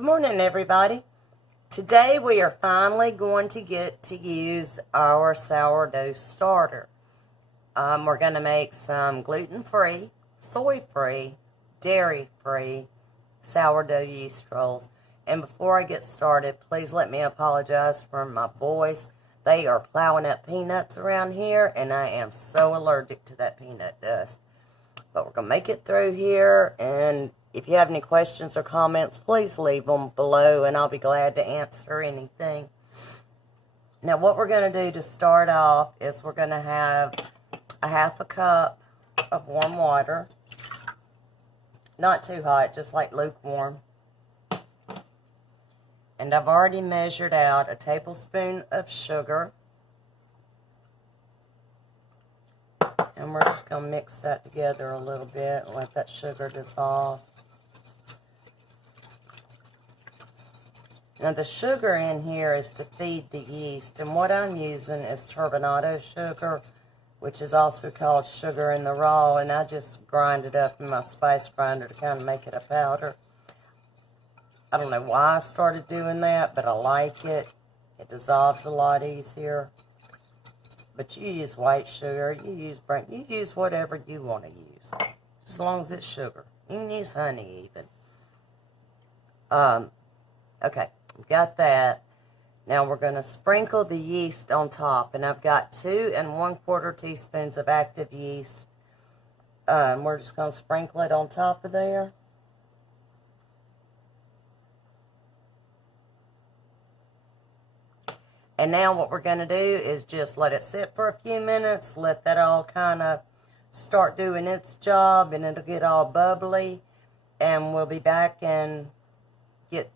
Good morning, everybody. Today we are finally going to get to use our sourdough starter. We're going to make some gluten-free, soy-free, dairy-free sourdough yeast rolls. And before I get started, please let me apologize for my voice. They are plowing up peanuts around here, and I am so allergic to that peanut dust. But we're going to make it through here, and if you have any questions or comments, please leave them below, and I'll be glad to answer anything. Now, what we're going to do to start off is we're going to have a half a cup of warm water. Not too hot, just like lukewarm. And I've already measured out a tablespoon of sugar. And we're just going to mix that together a little bit and let that sugar dissolve. Now the sugar in here is to feed the yeast, and what I'm using is turbinado sugar, which is also called sugar in the raw, and I just grind it up in my spice grinder to kind of make it a powder. I don't know why I started doing that, but I like it. It dissolves a lot easier. But you use white sugar, you use brown, you use whatever you want to use, as long as it's sugar. You can use honey even. Okay, we've got that. Now we're going to sprinkle the yeast on top, and I've got 2 1/4 teaspoons of active yeast. We're just going to sprinkle it on top of there. And now what we're going to do is just let it sit for a few minutes, let that all kind of start doing its job, and it'll get all bubbly, and we'll be back and get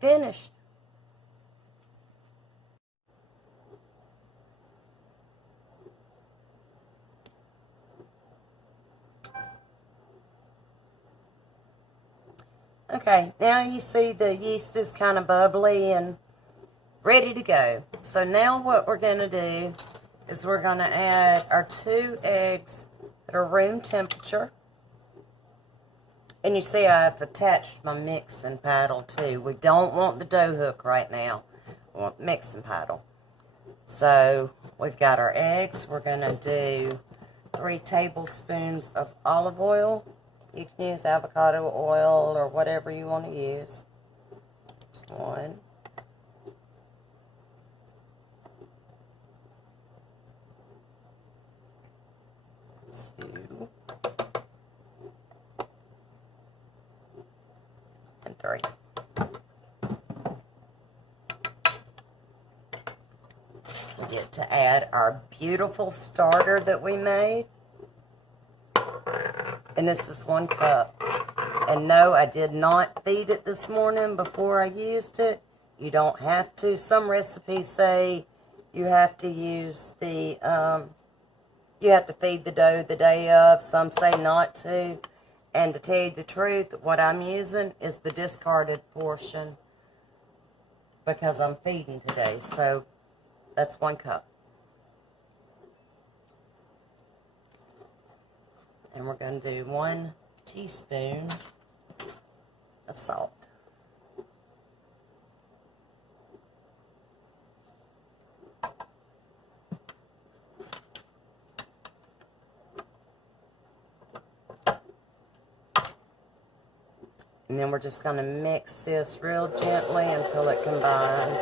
finished. Okay, now you see the yeast is kind of bubbly and ready to go. So now what we're going to do is we're going to add our 2 eggs that are room temperature. And you see I've attached my mixing paddle too. We don't want the dough hook right now. We want the mixing paddle. So we've got our eggs. We're going to do 3 tablespoons of olive oil. You can use avocado oil or whatever you want to use. Just 1. 2 and 3. We get to add our beautiful starter that we made. And this is 1 cup. And no, I did not feed it this morning before I used it. You don't have to. Some recipes say you have to use the you have to feed the dough the day of. Some say not to. And to tell you the truth, what I'm using is the discarded portion because I'm feeding today. So that's 1 cup. And we're going to do 1 teaspoon of salt. And then we're just going to mix this real gently until it combines.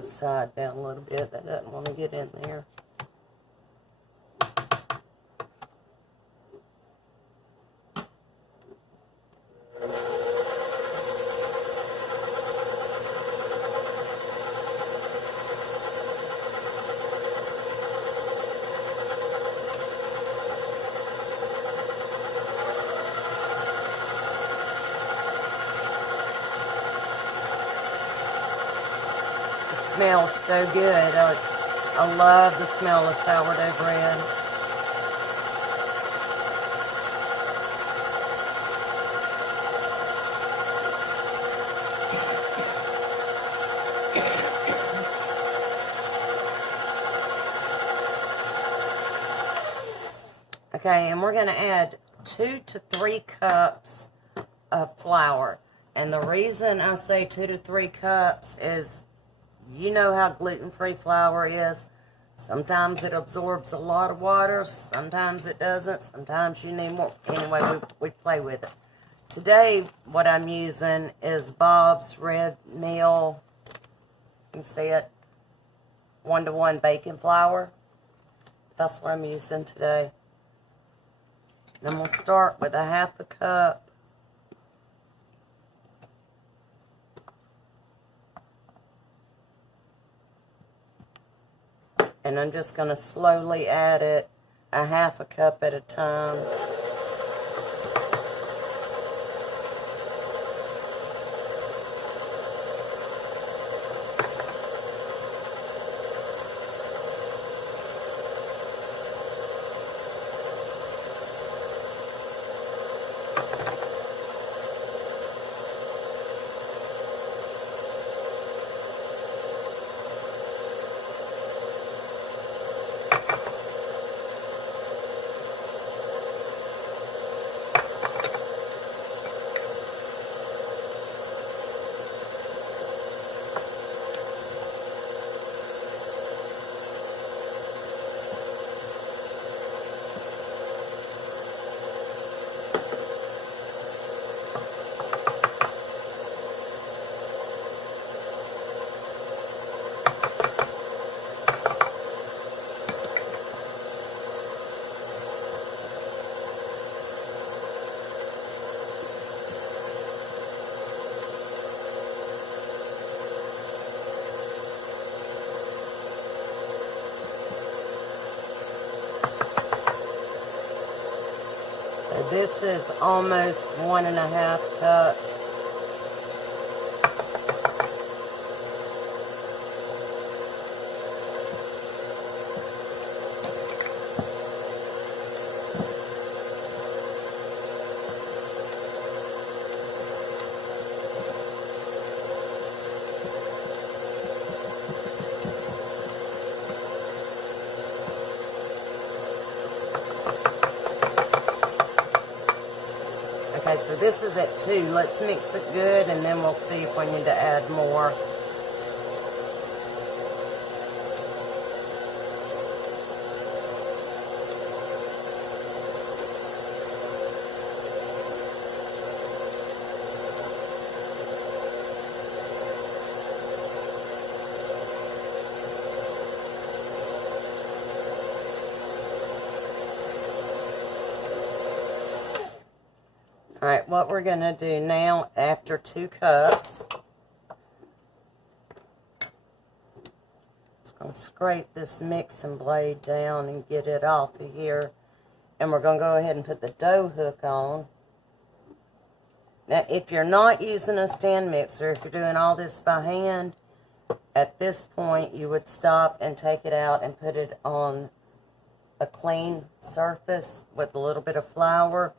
Side down a little bit. That doesn't want to get in there. smells so good. I love the smell of sourdough bread. Okay, and we're going to add 2 to 3 cups of flour. And the reason I say 2 to 3 cups is, you know how gluten-free flour is. Sometimes it absorbs a lot of water, sometimes it doesn't, sometimes you need more. Anyway, we play with it. Today, what I'm using is Bob's Red Mill, you can see it, 1-to-1 baking flour. That's what I'm using today. And I'm going to start with a 1/2 cup. And I'm just going to slowly add it a 1/2 cup at a time. This is almost 1.5 cups. Okay, so this is at 2. Let's mix it good, and then we'll see if we need to add more. Alright, what we're going to do now, after 2 cups, I'm going to scrape this mixing blade down and get it off of here. And we're going to go ahead and put the dough hook on. Now, if you're not using a stand mixer, if you're doing all this by hand, at this point you would stop and take it out and put it on a clean surface with a little bit of flour.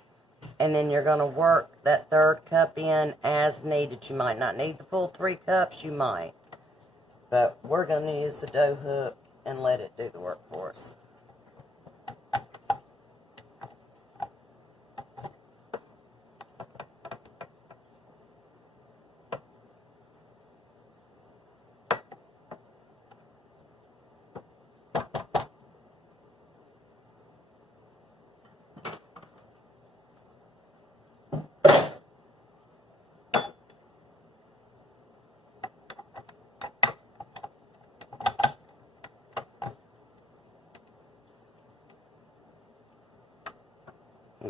And then you're going to work that 3rd cup in as needed. You might not need the full 3 cups, you might. But we're going to use the dough hook and let it do the work for us.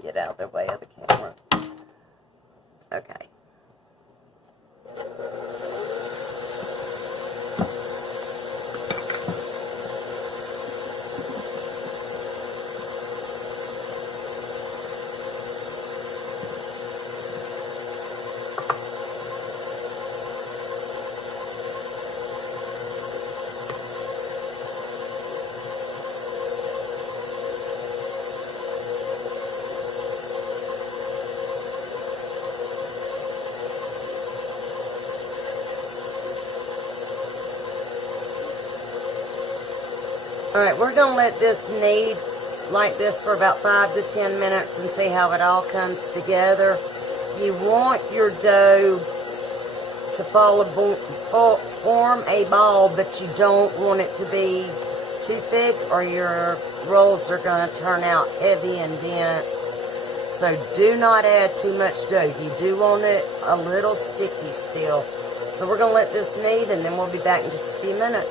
Get out of the way of the camera. Okay. Alright, we're going to let this knead like this for about 5 to 10 minutes and see how it all comes together. You want your dough to form a ball, but you don't want it to be too thick or your rolls are going to turn out heavy and dense. So do not add too much dough. You do want it a little sticky still. So we're going to let this knead and then we'll be back in just a few minutes.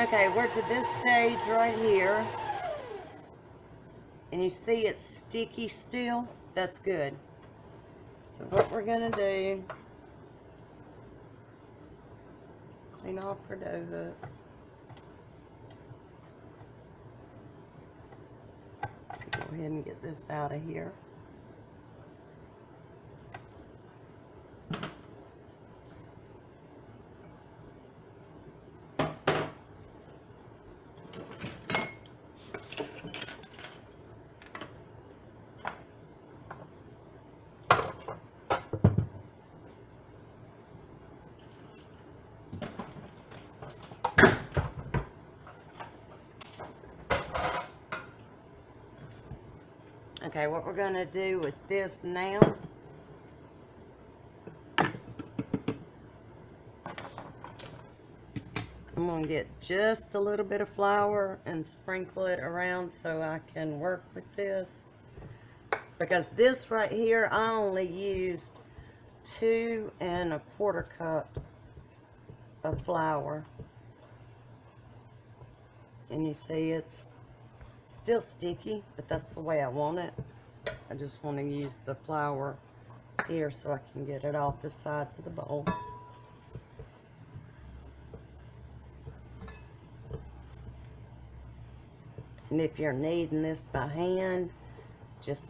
Okay, we're to this stage right here. And you see it's sticky still? That's good. So what we're going to do, clean off our dough hook. Go ahead and get this out of here. Okay, what we're going to do with this now, I'm going to get just a little bit of flour and sprinkle it around so I can work with this. Because this right here, I only used 2 1/4 cups of flour. And you see it's still sticky, but that's the way I want it. I just want to use the flour here so I can get it off the sides of the bowl. And if you're kneading this by hand, just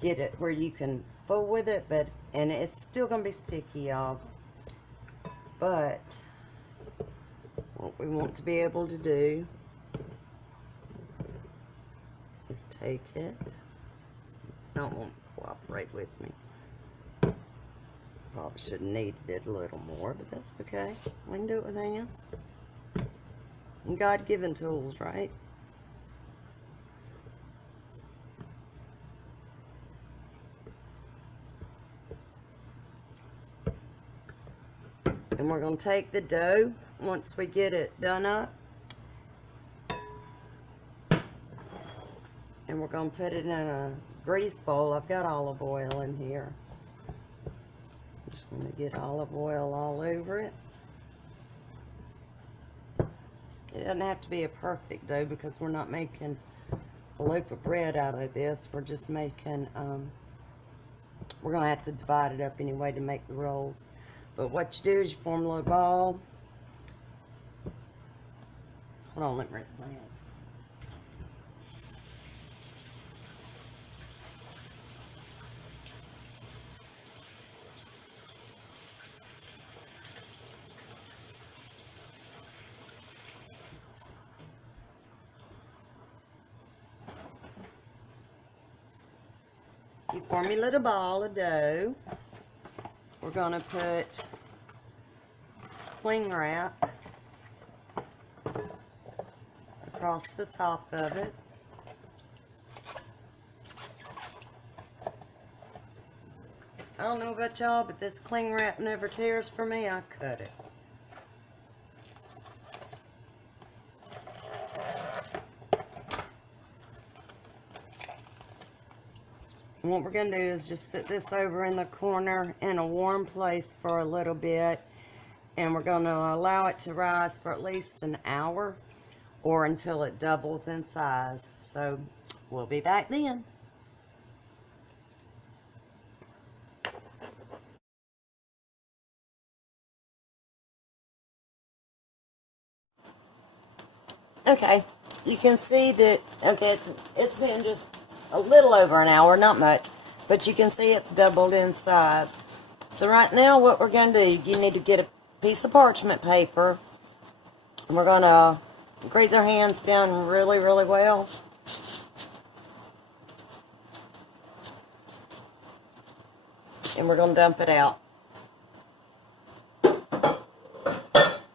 get it where you can fool with it, and it's still going to be sticky, y'all. But what we want to be able to do is take it. It's not want to cooperate with me. Probably should have kneaded it a little more, but that's okay. We can do it with hands. And God-given tools, right? And we're going to take the dough once we get it done up. And we're going to put it in a grease bowl. I've got olive oil in here. I'm just going to get olive oil all over it. It doesn't have to be a perfect dough because we're not making a loaf of bread out of this. We're just making, we're going to have to divide it up anyway to make the rolls. But what you do is you form a little ball. Hold on, let me rinse my hands. You form your little ball of dough. We're going to put cling wrap across the top of it. I don't know about y'all, but this cling wrap never tears for me. I cut it. And what we're going to do is just sit this over in the corner in a warm place for a little bit. And we're going to allow it to rise for at least an hour or until it doubles in size. So we'll be back then. Okay, you can see that, okay, it's been just a little over an hour, not much, but you can see it's doubled in size. So right now what we're going to do, you need to get a piece of parchment paper We're going to grease our hands down really, really well. And we're going to dump it out.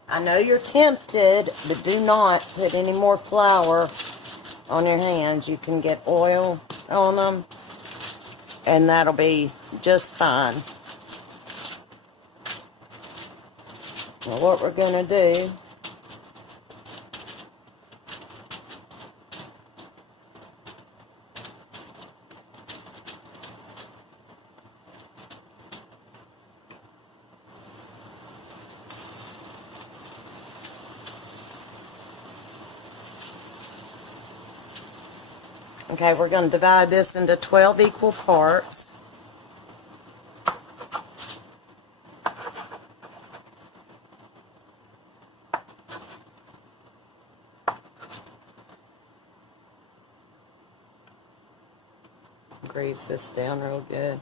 I know you're tempted, but do not put any more flour on your hands. You can get oil on them, and that'll be just fine. Now what we're going to do, okay, we're going to divide this into 12 equal parts. Grease this down real good.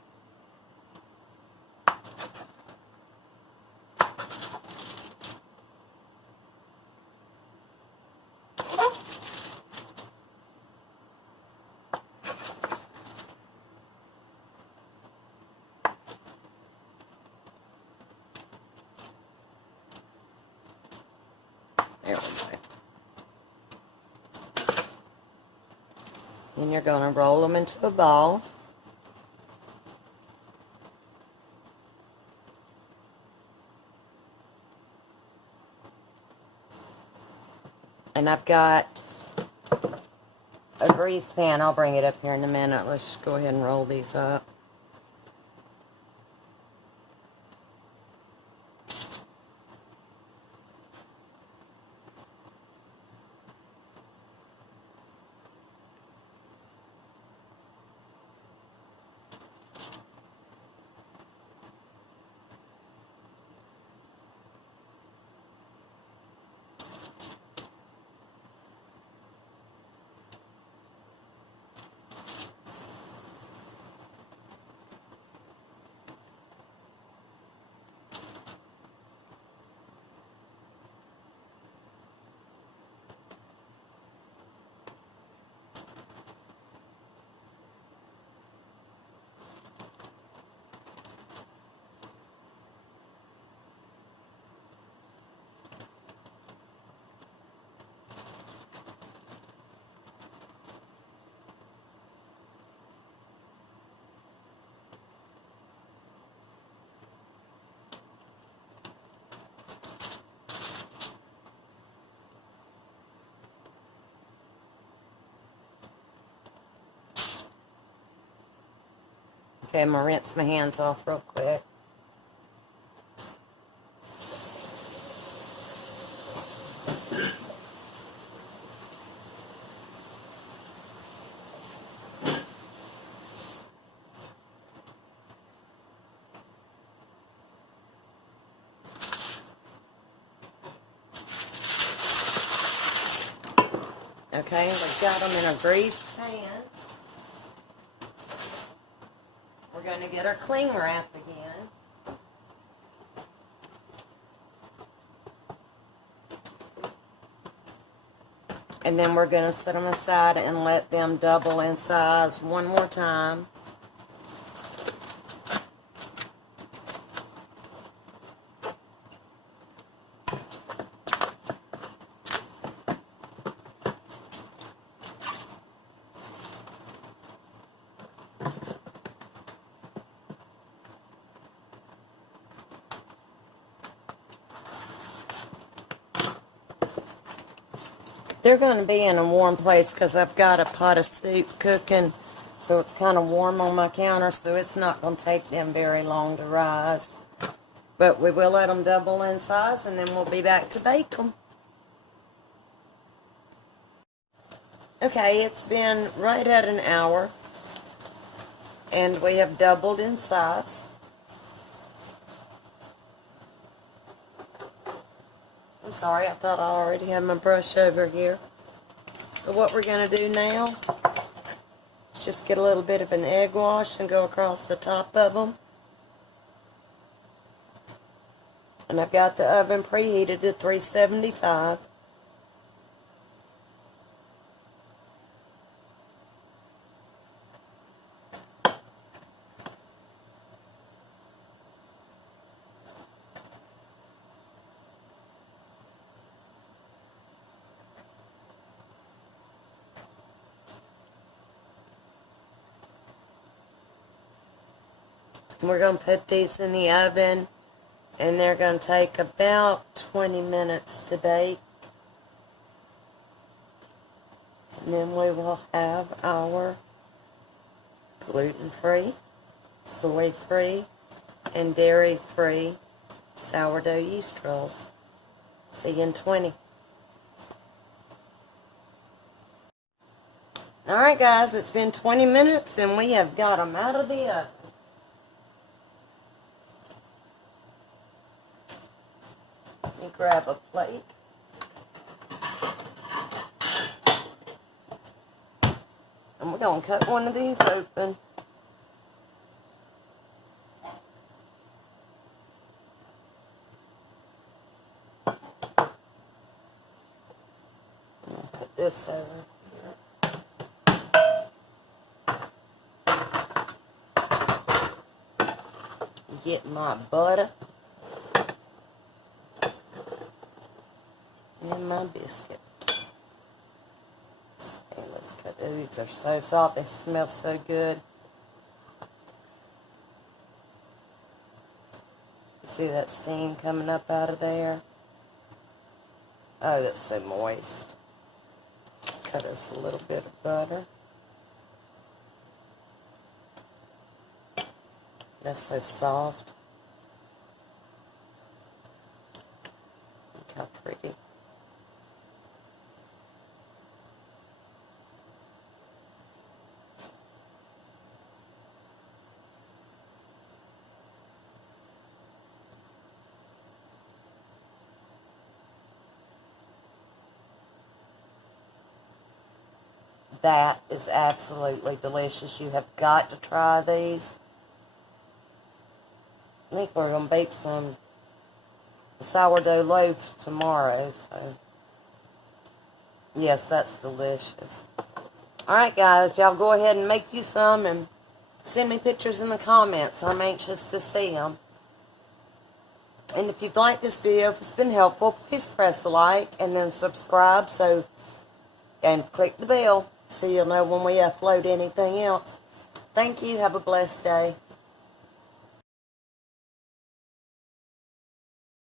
There we go. And you're going to roll them into a ball. And I've got a greased pan. I'll bring it up here in a minute. Let's go ahead and roll these up. Okay, I'm going to rinse my hands off real quick. Okay, we've got them in a greased pan. We're going to get our cling wrap again. And then we're going to set them aside and let them double in size one more time. They're going to be in a warm place because I've got a pot of soup cooking, so it's kind of warm on my counter, so it's not going to take them very long to rise. But we will let them double in size, and then we'll be back to bake them. Okay, it's been right at an hour, and we have doubled in size. I'm sorry, I thought I already had my brush over here. So what we're going to do now is just get a little bit of an egg wash and go across the top of them. And I've got the oven preheated to 375. We're going to put these in the oven, and they're going to take about 20 minutes to bake. And then we will have our gluten-free, soy-free, and dairy-free sourdough yeast rolls. See you in 20. Alright guys, it's been 20 minutes and we have got them out of the oven. Let me grab a plate. And we're going to cut one of these open. Put this over here. Get my butter and my biscuit. Okay, let's cut these. These are so soft. They smell so good. You see that steam coming up out of there? Oh, that's so moist. Let's cut us a little bit of butter. That's so soft. Look how pretty. That is absolutely delicious. You have got to try these. I think we're going to bake some sourdough loaves tomorrow. So, yes, that's delicious. Alright guys, y'all go ahead and make you some and send me pictures in the comments. I'm anxious to see them. And if you've liked this video, if it's been helpful, please press like and then subscribe and click the bell so you'll know when we upload anything else. Thank you. Have a blessed day.